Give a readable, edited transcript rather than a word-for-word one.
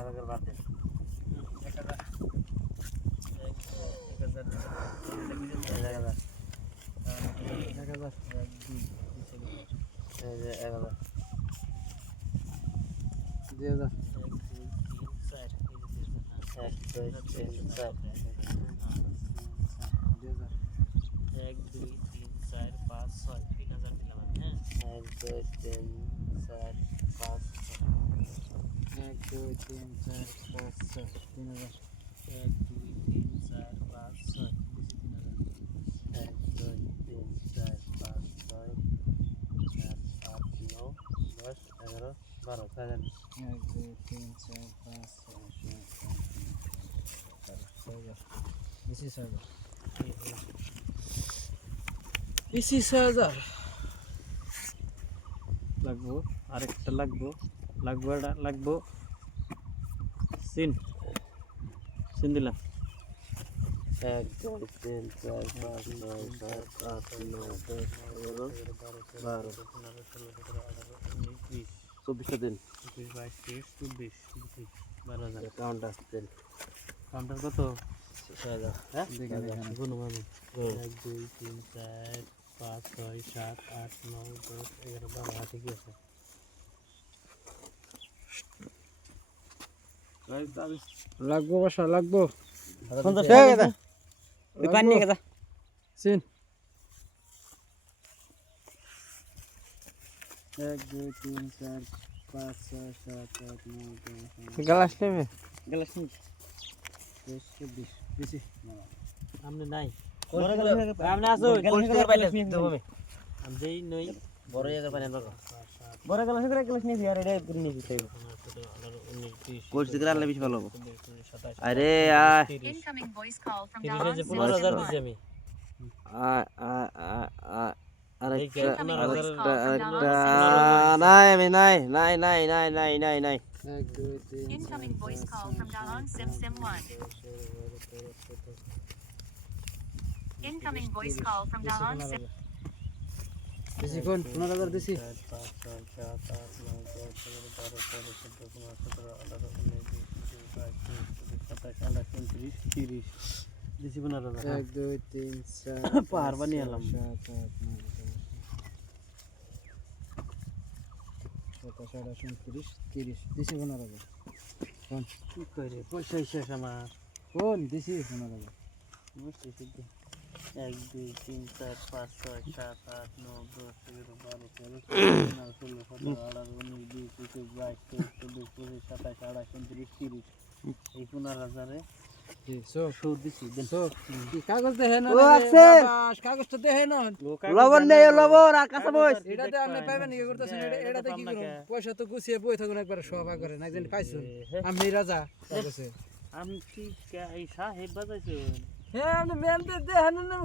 11 বাদ দেন 1000 লাগবো আরেকটা লাগবো সিন দিলাম 1 2 3 4 5 6 7 8 9 10 11 12 24 দিন 22 23 12,000 কাউন্ট আসছেন কাউন্টার কত 6000 হ্যাঁ গুণ মানে 1 2 3 4 5 6 7 8 9 10 11 12 হাতে কি আছে লাগবো বাসা লাগবো 50 টাকা দা তুই পানি নিয়ে গেদা সিন 1 2 3 4 5 6 7 8 9 10 গ্লাস নেবে গ্লাস নিস 20 বেশি আমনে নাই আমনে আসো গ্লাস করে পাইলে দেব আমি দেই নই বড় জায়গা পানি আনবা বড় গ্লাস করে গ্লাস নিবি আর এটা করে নিবি তাই কোর্স দিকে আনলে বেশি ভালো হবে আরে Incoming voice call from 15,000 Dawn দিছি 671. আমি আরেকটা নাই 1 2 3 Incoming voice call from Dawn Sim 1. Incoming voice call from Dawn Sim. বেশি কোন 15000 দিছি দিছি 15,000 1 2 3 4 পার বানিয়ে এলাম 7 8 9 10 30 দিছি 15000 কোন কি করে পয়সা শেষ আমার কোন দিছি 15000 বুঝছি শুদ্ধ 1 2 3 4 5 6 7 8 9 10 11 12 13 14 15 16 17 18 19 20 21 22 23 24 27 28 29 30 এই 15,000 এ জি সো সুদ দিছি দেন সো কি কাগজ দেহে না ও আক্সেল! কাগজটা দেহে না লবণ নেই লবণ আর কাঁচা মরিচ এটাতে আপনি পাইবেন কি করতেছেন এটাতে কি করুন পয়সা তো গুছিয়ে বই থাকুন একবার সভা করে না একদিন পাইছুন আমি রাজা কাগজে আমি কি এই সাহেব বাজাইছো হ্যাঁ আপনি মেনতে দেহেন না